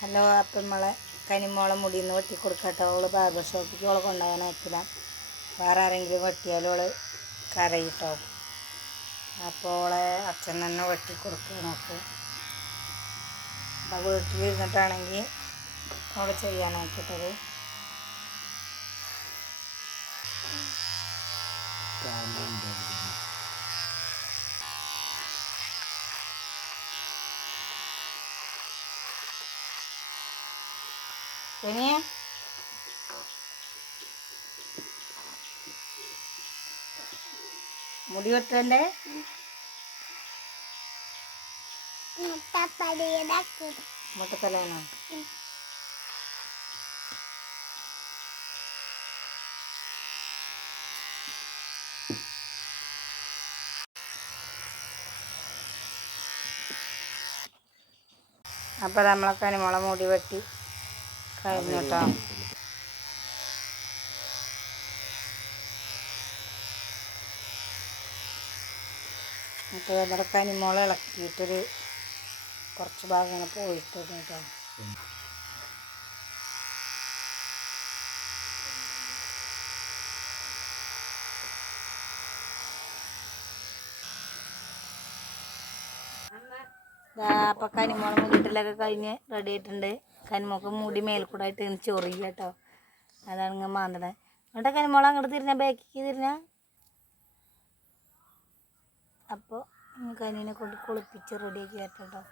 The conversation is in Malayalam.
ഹലോ, അപ്പം നമ്മളെ കനിമോളെ മുടിയിൽ നിന്ന് വെട്ടി കൊടുക്കട്ടോ. അവള് ബാർബർ ഷോപ്പിക്ക് അവളെ കൊണ്ടുപോകാൻ അയക്കില്ല. വേറെ ആരെങ്കിലും വെട്ടിയാലും അവള് കരയിട്ടോ. അപ്പോൾ അവളെ അച്ഛൻ തന്നെ വെട്ടി കൊടുക്കുക നോക്ക്. അപ്പം വീട്ടിലിരുന്നിട്ടാണെങ്കിൽ അവൾ ചെയ്യാനായിക്കിട്ടത്. പിന്നെ മുടി വെട്ടണ്ടേ? മുട്ടത്തലേനോ? അപ്പോൾ നമ്മളെ കനിമോളെ മുടി വെട്ടി കഴിഞ്ഞു കേട്ടോ. അപ്പോൾ നമ്മുടെ കനിമോളെ ഇളക്കിയിട്ടൊരു കുറച്ച് ഭാഗങ്ങൾ പോയിട്ടുണ്ട് കേട്ടോ. അപ്പോൾ കനിമോളെ മുടിയിട്ടലൊക്കെ കഴിഞ്ഞ് റെഡി ആയിട്ടുണ്ട്. കനിമോൾക്ക് മുടി മേൽക്കൂടായിട്ട് ചൊറിയ കേട്ടോ. അതാണ് ഇങ്ങനെ മാന്തണേ. എന്നിട്ട് കനിമോളെ അങ്ങോട്ട് തിരിഞ്ഞ ബാക്കിക്ക് തിരിഞ്ഞ. അപ്പോൾ കനീനെ കൊണ്ട് കുളിപ്പിച്ച് റെഡിയാക്കി തരട്ടോ.